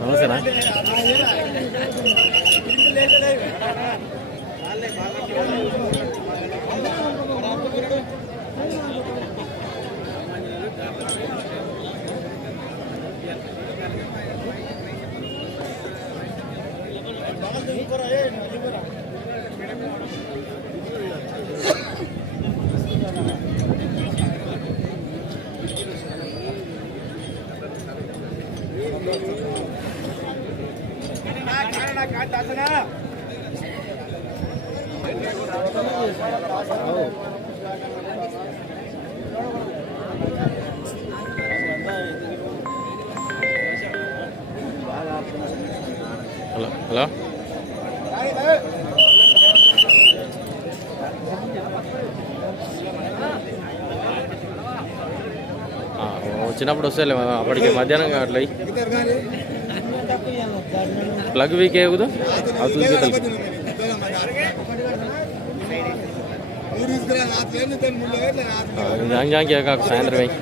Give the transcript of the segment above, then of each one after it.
నమస్తేనా hello hello చిన్నప్పుడు వచ్చినప్పుడు వస్తేలే అప్పటికి మధ్యాహ్నం అట్లా అయ్యి. ప్లగ్ వీక్ ఏగుదు అవుతుంది తెలుసు. జాంగ్ జాంగ్ కాకు సాయంత్రం అయ్యి.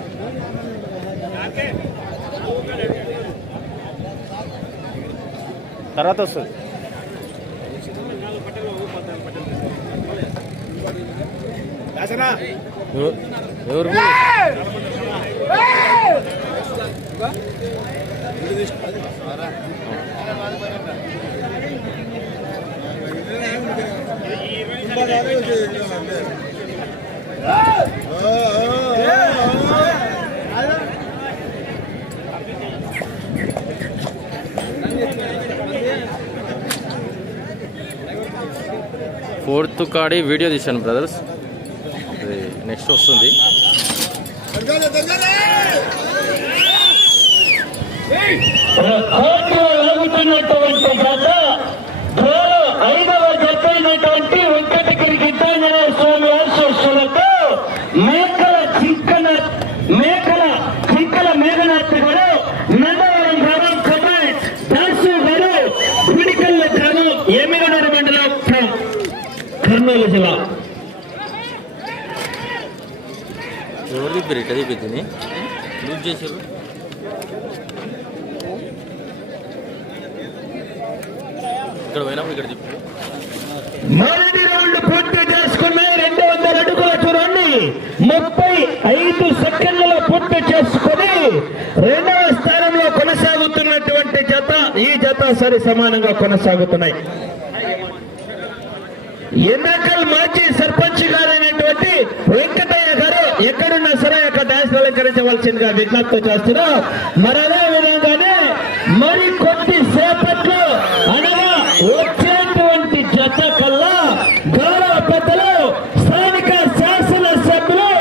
తర్వాత వస్తుంది. ఎవ- ఎవరు? ఫోర్త్ కాడి వీడియో తీశాను బ్రదర్స్ అది నెక్స్ట్ వస్తుంది. కోర్టులో లాగుతున్నటువంటి జత ఐదవ జత అయినటువంటి వెంకటగిరి గిరిజన స్వామి ఆశీస్సులతో మేకల చిక్కన మేకల చిక్కల మేఘనాథ్ గారు నందవరం గ్రామం కమాండ్ దాసు గారు పిడికల్ల గ్రామం ఎమ్మిగనూరు మండలం ఫ్రమ్ కర్నూలు జిల్లా. ఎవరు తిప్పారు ఇట్లా తిప్పింది లూజ్ చేశారు ఇక్కడ పోయినప్పుడు ఇక్కడ తిప్పారు మొదటి రౌండ్ పూర్తి చేసుకున్నాయి రెండు వందల అడుగుల చూడండి ముప్పై రెండు సెకండ్లలో పూర్తి చేసుకుని రెండవ స్థానంలో కొనసాగుతున్నటువంటి జత ఈ జత సరి సమానంగా కొనసాగుతున్నాయి. ఎన్నకల్ మాజీ సర్పంచ్ గారైనటువంటి వెంకటయ్య గారు ఎక్కడున్నా సరే అక్కడ డాన్స్ అలంకరించవలసిందిగా విజ్ఞప్తి చేస్తున్నారు. మరలా అదే విధంగానే మరి కొద్ది సేపట్లో అనగా వచ్చేటువంటి జత కల్లా గౌరవ పెద్దలు స్థానిక శాసన సభ్యులు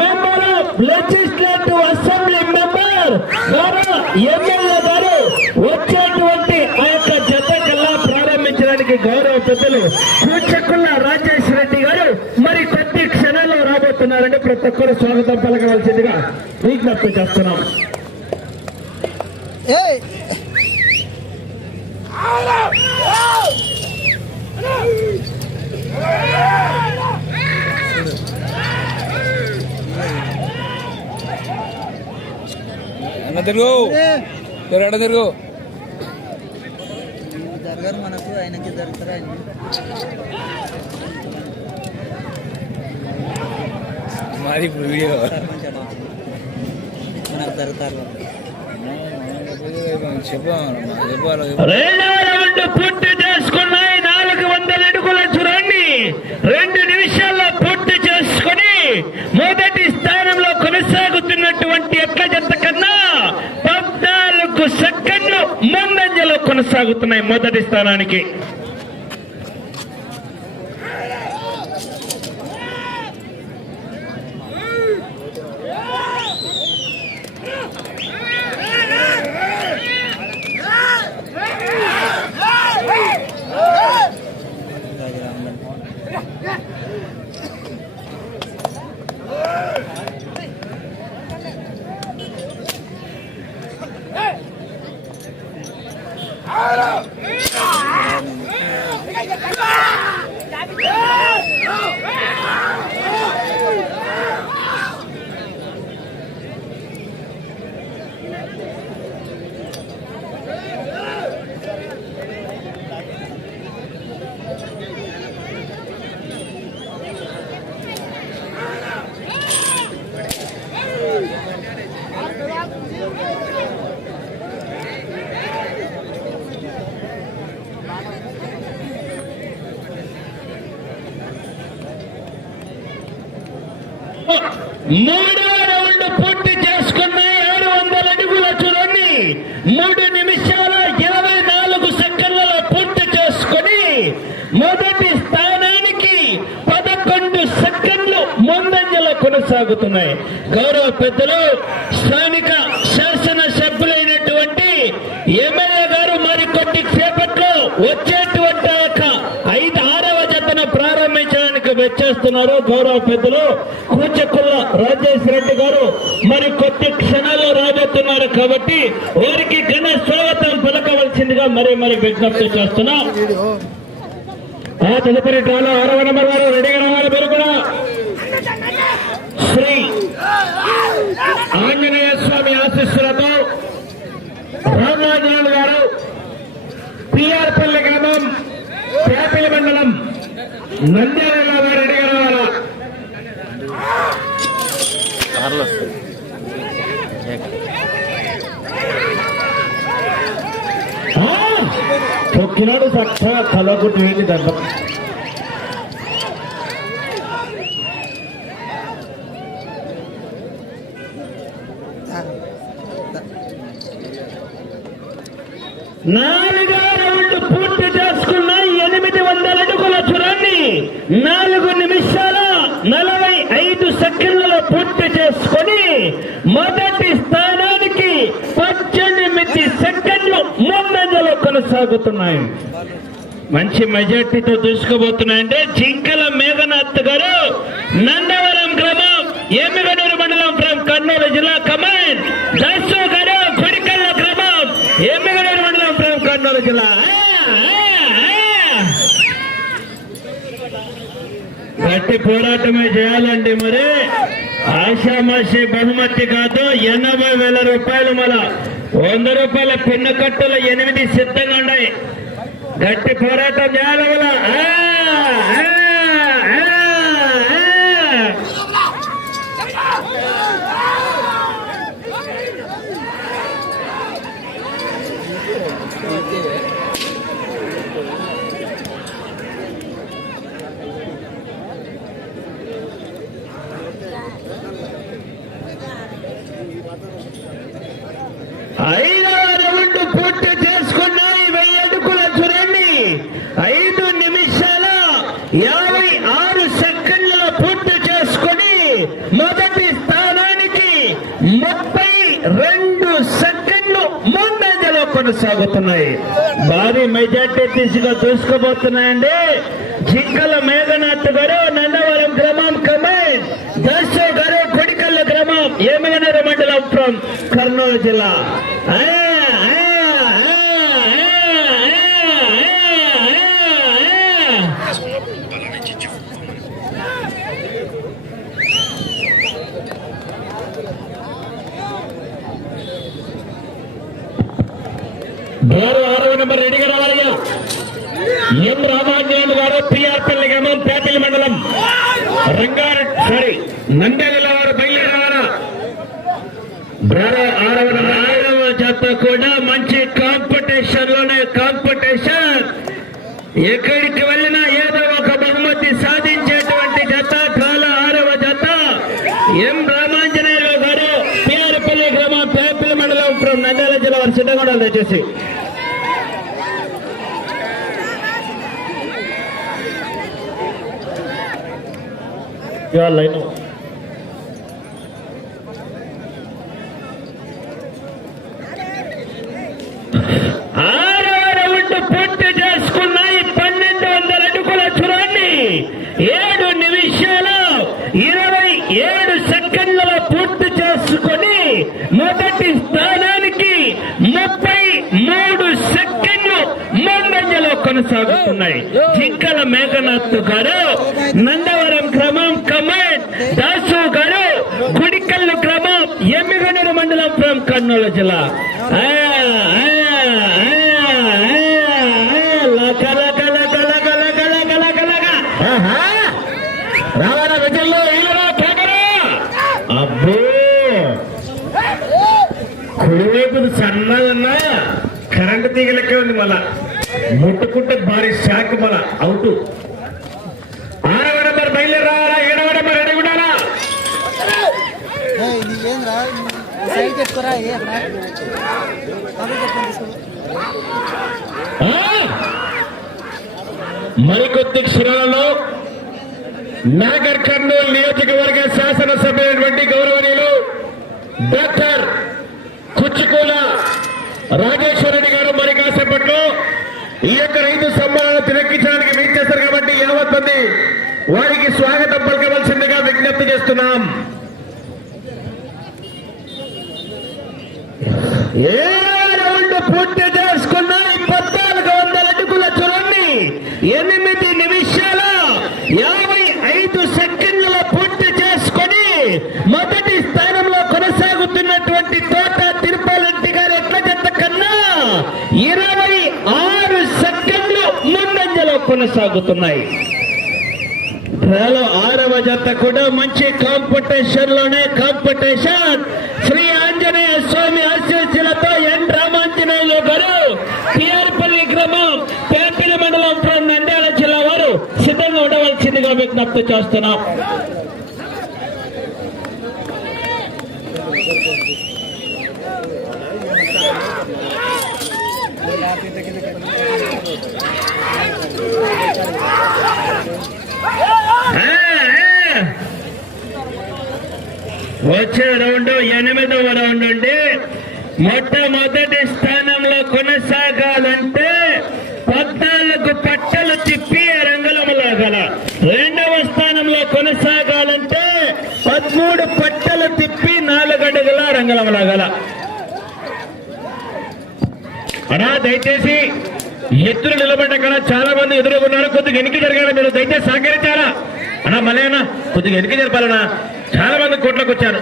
మెంబర్ లెజిస్లేటివ్ అసెంబ్లీ మెంబర్ గౌరవ ఎమ్మెల్యే గారు వచ్చేటువంటి ఆ యొక్క జత కల్లా ప్రారంభించడానికి గౌరవ పెద్దలు కూచకుల్ల రాజేష్ రెడ్డి గారు మరి కొద్ది క్షణాల్లో రాబోతున్నారంటే ప్రతి ఒక్కరు స్వాగతం పలకవలసిందిగా విజ్ఞప్తి చేస్తున్నాం. అన్న తిరుగు. తిరగడ తిరుగు? జరగరు మనకు ఆయనకి జరుగుతారు ఆయన మాది ఇప్పుడు వీడియో. మనకు జరుగుతారు. పూర్తి చేసుకున్నాయి. నాలుగు వందల అడుగుల చూడండి రెండు నిమిషాల్లో పూర్తి చేసుకుని మొదటి స్థానంలో కొనసాగుతున్నటువంటి ఎట్ల జత కన్నా పద్నాలుగు సెకండ్లు ముందంజలో కొనసాగుతున్నాయి మొదటి స్థానానికి. స్థానానికి పదకొండు సెకండ్లు ముందంజలో కొనసాగుతున్నాయి. గౌరవ పెద్దలు స్థానిక శాసన సభ్యులైనటువంటి ఎమ్మెల్యే గారు మరి కొద్ది సేపట్లో వచ్చేటువంటి యొక్క ఐదు ఆరవ జతను ప్రారంభించడానికి వచ్చేస్తున్నారు. గౌరవ పెద్దలు కూచకుల్ల రాజేష్ రెడ్డి గారు మరి కొద్ది క్షణాల్లో రాబోతున్నారు కాబట్టి వారికి ఘన స్వాగతం పలకవలసిందిగా మరీ మరి విజ్ఞప్తి చేస్తున్నాం. ఆ తదుపరి డ్రాలో ఆరవ నెంబర్ వారు రెడీగా రావాలి మీరు కూడా. శ్రీ ఆంజనేయ స్వామి ఆశీస్సులతో రామరాజు గారు పిఆర్పల్లి గ్రామం పేపల్లి మండలం నంద్యాల వారు రెడీగా రావాలా కార్లు వస్తాయి ఏక. ఆ! తొక్కినాడు సక్ష కలగొట్టు దండం నాలుగో రౌండ్ పూర్తి చేసుకున్న ఎనిమిది వందల అడుగుల చూడండి నాలుగు నిమిషాల నలభై ఐదు సెకండ్లలో పూర్తి చేసుకొని మొదటి స్థానానికి పద్దెనిమిది సెకండ్లు ముందంజలో కొనసాగుతున్నాయి. మంచి మెజార్టీతో దూసుకుపోతున్నాయంటే జింకల మేఘనాథ్ గారు నందవరం గ్రామం ఎమ్మిగడూరు మండలం ఫ్రం కర్నూలు జిల్లా కమాండ్ దాసు గారు కొడికల్ల గ్రామం ఎమ్మిగడూరు మండలం ఫ్రం కర్నూలు జిల్లా. గట్టి పోరాటమే చేయాలండి మరి. ఆషామాషి బహుమతి కాదు ఎనభై వేల రూపాయలు మన వంద రూపాయల పిన్న కట్టుల ఎనిమిది సిద్ధంగా ఉన్నాయి. धरती फोरे तो जाए लगला కొనసాగుతున్నాయి. భారీ మెజార్టీ తీసుగా దూసుకుపోతున్నాయండి. జింకల మేఘనాథ్ గారు నందవరం గ్రామం కమేష్ దర్శ గారు కొడికల్ల గ్రామం ఏమైనా మండలం ఫ్రం కర్నూలు జిల్లా ఆ, ఆ, ఆ, ఆ, ఆ, ఆ, ఆ. బారు ఆరవ నెంబర్ రెడీగా రావాలిగా ఎం రామాంజనేయులు గారు? పిఆర్పల్లి గ్రామం పేపల్లి మండలం. రంగారెడ్డి సారీ నంద్యాల వారు బయలుదేరి ఆరవ నెంబర్ ఆరవ జత కూడా మంచి కాంపిటీషన్లోనే కాంపిటీషన్. ఎక్కడికి వెళ్ళినా ఏదో ఒక బహుమతి సాధించేటువంటి జత కాల ఆరవ జత. ఎం రామాంజనేయులు గారు? పిఆర్పల్లి గ్రామం పేపల్లి మండలం ఫ్రం నంద్యాల జిల్లా వారు సిద్ధంగా ఉండాలి దయచేసి లైన్ ఆరవ రౌండ్ పూర్తి చేసుకున్నాయి పన్నెండు వందల అడుగుల చూడండి ఏడు నిమిషాలు ఇరవై ఏడు సెకండ్లలో పూర్తి చేసుకొని మొదటి స్థానానికి ముప్పై మూడు సెకండ్లు ముందంజలో కొనసాగుతున్నాయి. జింకల మేఘనాథ్ గారు కర్నూలు జిల్లా. రావాలా అబ్బో! సన్నదన్నా కరెంటు తీగలకే ఉంది మళ్ళా. ముట్టుకుంటే భారీ షాక్ మళ్ళా. అవుతూ మరికొద్ది క్షణాలలో నాగర్ కర్నూలు నియోజకవర్గ శాసనసభ్యులైనటువంటి గౌరవనీయులు డాక్టర్ కుచ్చికూల రాజేశ్వరరెడ్డి గారు మరి కాసేపట్లో ఈ యొక్క రైతు సమ్మానాలు తిరక్కించడానికి వీచేస్తారు కాబట్టి యావత్ మంది వారికి స్వాగతం పలకవలసిందిగా విజ్ఞప్తి చేస్తున్నాం. ఏ రౌండ్ పూర్తి చేసుకున్నా పద్నాలుగు వందల అడుగుల చూడండి ఎనిమిది నిమిషాల యాభై ఐదు సెకండ్ల పూర్తి చేసుకొని మొదటి స్థానంలో కొనసాగుతున్నటువంటి తోట తిరుపాలంటి గారు ఎట్ల జత కన్నా ఇరవై ఆరు సెకండ్లు ముందంజలో కొనసాగుతున్నాయి. ఆరవ జత కూడా మంచి కాంపిటీషన్లోనే కాంపిటీషన్. శ్రీ ఆంజనేయ స్వామి ఆశీస్సులతో ఎన్ రామాంజనేయులు గారు టిఆర్పల్లి గ్రామం పేపిలి మండలం ఫ్రం నంద్యాల జిల్లా వారు సిద్ధంగా ఉండవలసిందిగా విజ్ఞప్తి చేస్తున్నాం. వచ్చే రౌండ్ ఎనిమిదవ రౌండ్ అండి. మొట్టమొదటి స్థానంలో కొనసాగాలంటే పద్నాలుగు పట్టలు తిప్పి రంగులములో గల రెండవ స్థానంలో కొనసాగాలంటే పదమూడు పట్టలు తిప్పి నాలుగు అడుగుల రంగులములో గల అనా దయచేసి ఎత్తులు నిలబడ్డ కదా చాలా మంది ఎదురుకున్నారు కొద్దిగా వెనక్కి జరగాలి. మీరు దయచేసి సహకరించారా అన్నా మళ్ళీ కొద్దిగా వెనక్కి జరపాలన్నా చాలా మంది కోట్లకు వచ్చారు.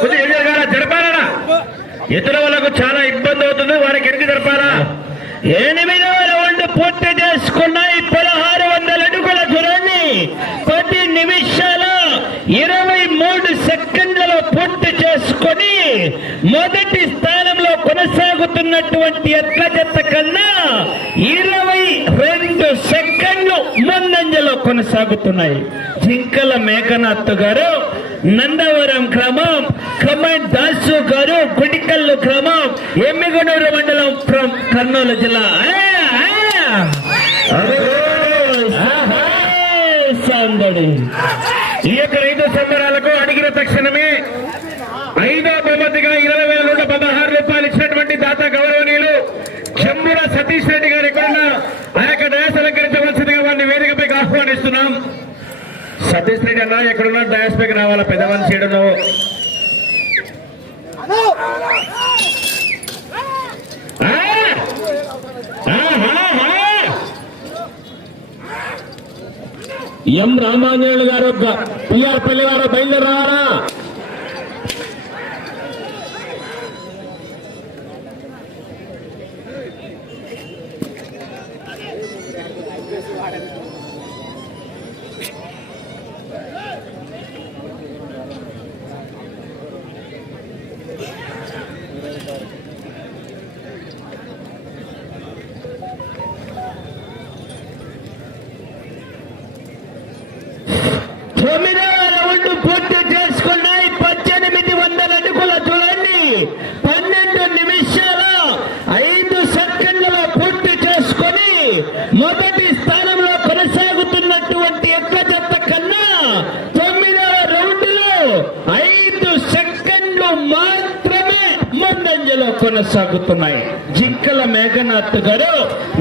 కొద్దిగా ఎన్ని జరగాల? జరపాలనా ఇతర వాళ్ళకు చాలా ఇబ్బంది అవుతుంది. వారికి ఎన్ని జరపాలా? ఎనిమిది వేల పూర్తి చేసుకున్నాయి పదహారు వందల అడుగుల దూరాన్ని పది నిమిషాల ఇరవై మూడు సెకండ్లలో పూర్తి తీసుకొని మొదటి స్థానంలో కొనసాగుతున్నటువంటి ఎట్ల జత కన్నా ఇరవై రెండు సెకండ్లు ముందంజలో కొనసాగుతున్నాయి. జింకల మేఘనాథ్ గారు నందవరం క్రమం కమాండ్ దాసు గారు గుడికల్లు క్రమం ఎమ్మిగనూరు మండలం ఫ్రం కర్నూలు జిల్లా. సందడి. ఈ యొక్క రైతు సంబరాలకు అడిగిన తక్షణమే ఐదో బహుమతిగా ఇరవై వేల నూట పదహారు రూపాయలు ఇచ్చినటువంటి దాత గౌరవనీయులు చెమ్ముల సతీష్ రెడ్డి గారు ఎక్కడున్నా ఆ యొక్క డయాస్ అలంకరించవలసిందిగా వారిని వేదికపైకి ఆహ్వానిస్తున్నాం. సతీష్ రెడ్డి అన్న ఎక్కడున్నా డయాస్ పైకి రావాలా? పెద్దవాళ్ళు చేయడం ఎం రామాంజనుడు గారు పిఆర్ పల్లి గారు బయలుదేరారా తొమ్మిదవ రౌండ్ పూర్తి చేసుకున్నాయి పద్దెనిమిది వందల అడుగుల చూడండి పన్నెండు నిమిషాల ఐదు సెకండ్లలో పూర్తి చేసుకొని మొదటి స్థానంలో కొనసాగుతున్నటువంటి ఎక్క జత కన్నా తొమ్మిదవ రౌండ్లో ఐదు సెకండ్లు మాత్రమే ముందంజలో కొనసాగుతున్నాయి. జింకల మేఘనాథ్ గారు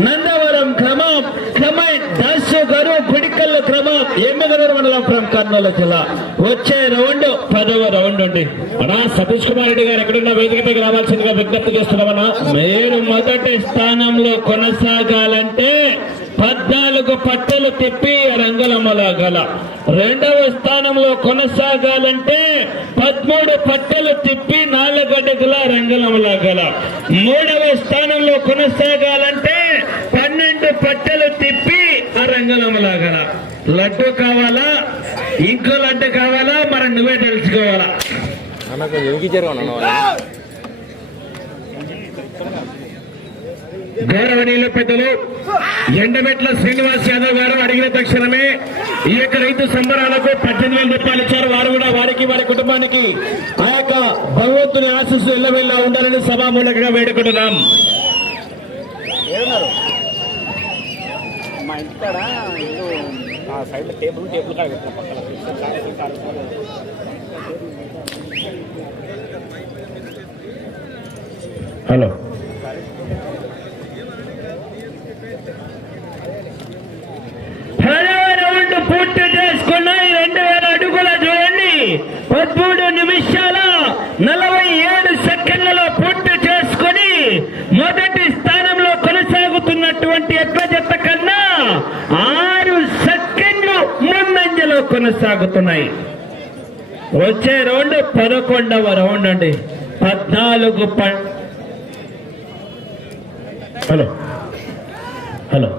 నందవరం క్రమం క్రమై దాసు గారు గుడికల్లు క్రమం ఎమ్మెగనూరు మండలం ఫ్రం కర్నూలు జిల్లా. వచ్చే రౌండ్ పదవ రౌండ్ అండి. మన సతీష్ కుమార్ రెడ్డి గారు ఎక్కడున్న వేదికపైకి రావాల్సిందిగా విజ్ఞప్తి చేస్తున్నామన్నా. మీరు మొదటి స్థానంలో కొనసాగాలంటే పద్నాలుగు పట్టలు తిప్పి రంగులమలాగల రెండవ స్థానంలో కొనసాగాలంటే పదమూడు పట్టలు తిప్పి నాలుగడుగుల రంగులమ్మల గల మూడవ స్థానంలో కొనసాగాలంటే పన్నెండు పట్టలు తిప్పి ఆ రంగులమ్మల గల. లడ్డు కావాలా? ఇంకో లడ్డు కావాలా? మరి నువ్వే తెలుసుకోవాలా? గౌరవనీయులు పెద్దలు ఎండమెట్ల శ్రీనివాస్ యాదవ్ గారు అడిగిన తక్షణమే ఈ యొక్క రైతు సంబరాలకు పద్దెనిమిది వేల రూపాయలు ఇచ్చారు వారు కూడా వారికి వారి కుటుంబానికి. ఆ యొక్క భగవంతుని ఆశస్సు ఇళ్ళ ఉండాలని సభామూలకంగా వేడుకుంటున్నాం. ఏడున్నారు? మా ఇంటికాడ ఇల్లు ఆ సైడ్లో టేబుల్ టేబుల్ కాడ పెట్టిన పక్కన హలో పదవ రౌండ్ పూర్తి చేసుకున్నాయి రెండు వేల అడుగుల చూడండి పదమూడు నిమిషాల నలభై ఏడు సెకండ్లలో పూర్తి చేసుకొని మొదటి స్థానంలో కొనసాగుతున్నటువంటి ఎడ్ల జత కన్నా ఆరు సెకండ్లు ముందంజలో సాగుతున్నాయి వచ్చే రౌండ్ పదకొండవ రౌండ్ అండి. పద్నాలుగు hello. Hello.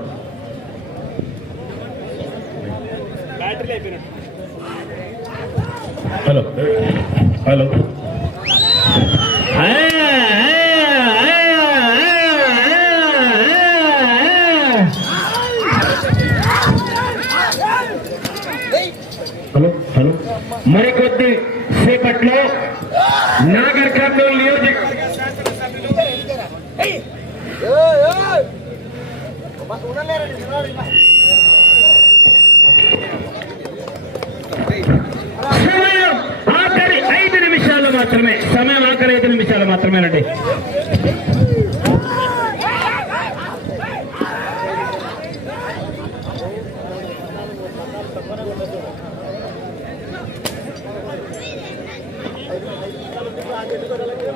Hello. Hello. Nagarkurnool నియోజక సమయం ఆఖరి ఐదు నిమిషాలు మాత్రమే. సమయం ఆఖరి ఐదు నిమిషాలు మాత్రమేనండి పెట్టుకోవడానికి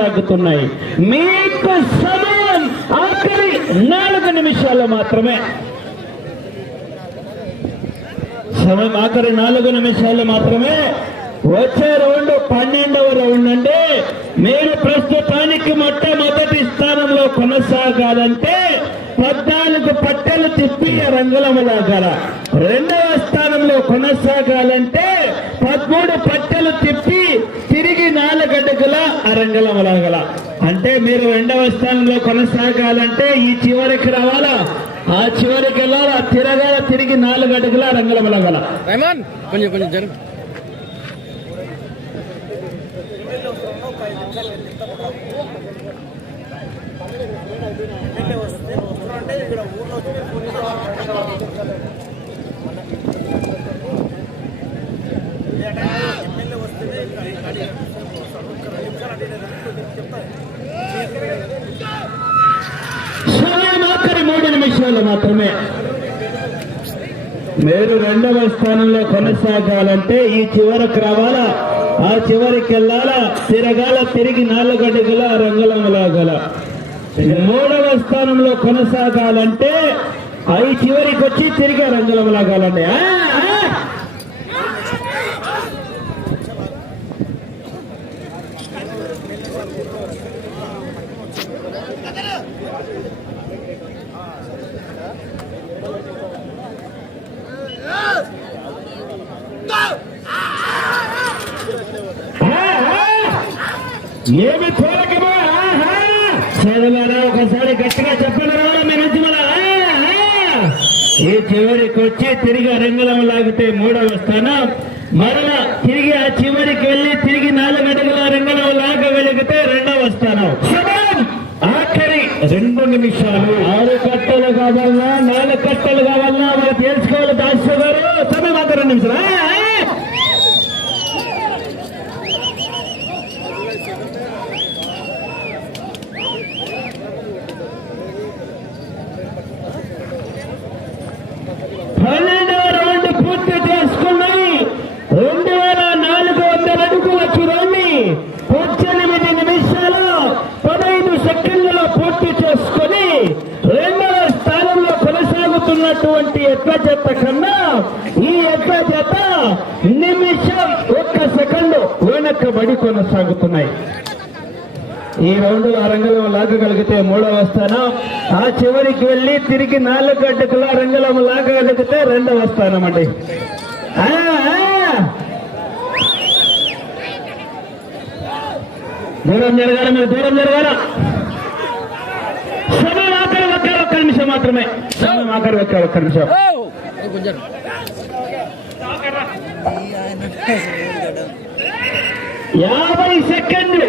కొనసాగుతున్నాయి. మీకు సమయం ఆఖరి నాలుగు నిమిషాలు మాత్రమే. సమయం ఆఖరి నాలుగు నిమిషాలు మాత్రమే. వచ్చే రౌండ్ పన్నెండవ రౌండ్ అంటే మీరు ప్రస్తుతానికి మొట్టమొదటి స్థానంలో కొనసాగాలంటే పద్నాలుగు పట్టెలు తిప్పి రంగులమలాగాల. రెండవ స్థానంలో కొనసాగాలంటే పదమూడు పట్టెలు తిప్పి తిరిగి నాలుగు అడుగుల అరంగలమలాగల అంటే మీరు రెండవ స్థానంలో కొనసాగాలంటే ఈ చివరికి రావాలా ఆ చివరికి వెళ్ళాలా తిరగాల తిరిగి నాలుగు అడుగుల రంగులమలాగల రెహమాన్ కొంచెం కొంచెం జరుగు ఆఖరి మూడు నిమిషాలు మాత్రమే. మీరు రెండవ స్థానంలో కొనసాగాలంటే ఈ చివరకు రావాలా? ఆ చివరికి వెళ్ళాలా? తిరగాల? తిరిగి నాలుగు అడుగుల రంగులములాగల. మూడవ స్థానంలో కొనసాగాలంటే ఐ చివరికి వచ్చి తిరిగి రంగులములాగాలండి ఆ, ఆ! ఏమి తోలకమా చదవాలా ఒకసారి గట్టిగా చెప్పలేరా మీ నుంచి మన ఈ చివరికి వచ్చి తిరిగి రంగులం లాగితే మూడవ స్థానం. మరలా తిరిగి ఆ చివరికి వెళ్ళి తిరిగి నాలుగు అడుగుల రంగులం లాగగలిగితే రెండవ స్థానం. ఆఖరి రెండు నిమిషాలు. ఆరు కట్టలు కావాలన్నా నాలుగు కట్టలు కావాలన్నా మరి తెలుసుకోవాలి దాసు గారు. సమయం ఆఖరి రెండు నిమిషాలు ఆ, ఆ. పన్నెండవ రౌండ్ పూర్తి చేసుకున్నాయి రెండు వేల నాలుగు వందల అడుగుల చూడండి పద్దెనిమిది నిమిషాలు పదహైదు సెకండ్లలో పూర్తి చేసుకొని రెండవ స్థానంలో కొనసాగుతున్నారు ఉన్నటువంటి ఎట్ల జత కన్నా ఈ ఎట్ల జత నిమిషం ఒక్క సెకండ్ వెనకబడి కొనసాగుతున్నాయి. ఈ రౌండ్ ఆ రంగంలో లాగగలిగితే మూడవ స్థానం. ఆ చివరికి వెళ్ళి తిరిగి నాలుగు గంటకుల రంగలం లాగగలిగితే రెండవ స్థానం అండి. ఆ, దూరం జరగాల మీరు దూరం జరగాల సమయం ఆఖరి ఒక్క ఒక్క నిమిషం మాత్రమే. సమయం ఆఖరి ఒక్క ఒక్క నిమిషం. యాభై సెకండ్లు.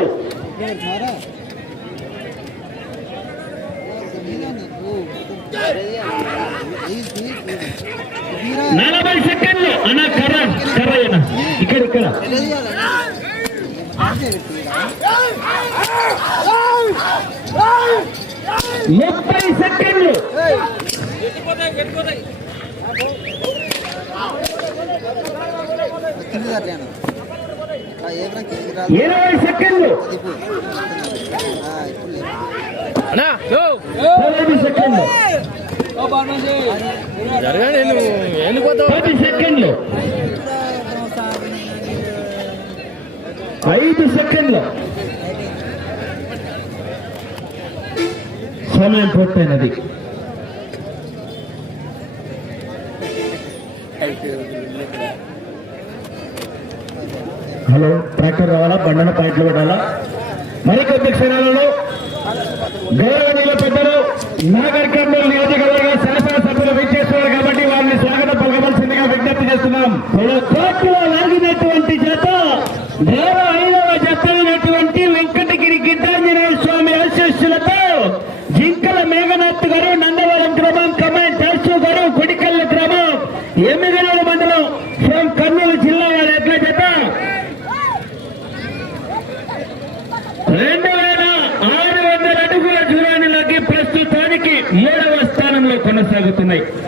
నలభై సెకండ్లు. అన్న కర్ర కర్ర అన్న ఇక్కడ ఇక్కడ. ముప్పై సెకండ్లు కింద అట్లేను ఏమైనా కిందికి రాదు ఇరవై సెకండ్లు. సెకండ్లు. జరగాలి నువ్వు ఎందుకు పోతావు? పది సెకండ్లు. ఐదు సెకండ్లు. సమయం పూర్తయినది. హలో ట్రాక్టర్ రావాలా బండన పాయింట్లు పెట్టాలా మరి కొద్ది క్షణాలలో గౌరవనీయుల పెద్దలు నాగర్ కర్నూలు నియోజకవర్గ శాసన సభ్యులు విచ్చేస్తున్నారు కాబట్టి వారిని స్వాగతం పలకవలసిందిగా విజ్ఞప్తి చేస్తున్నాం. కోర్టులో లాగినటువంటి జత దేవ ఐదవ జత అయినటువంటి వెంకటగిరి గిడ్డాంజనేయ స్వామి ఆశీస్సులతో జింకల మేఘనాథ్ గారు నందవరం గ్రామం కమాండ్ దర్శు గారు గుడికల్లు గ్రామం ఎమ్మిగనూరు మండలం ఫ్రమ్ కర్నూలు జిల్లా వారి ఎట్ల జత రెండు వేల ఆరు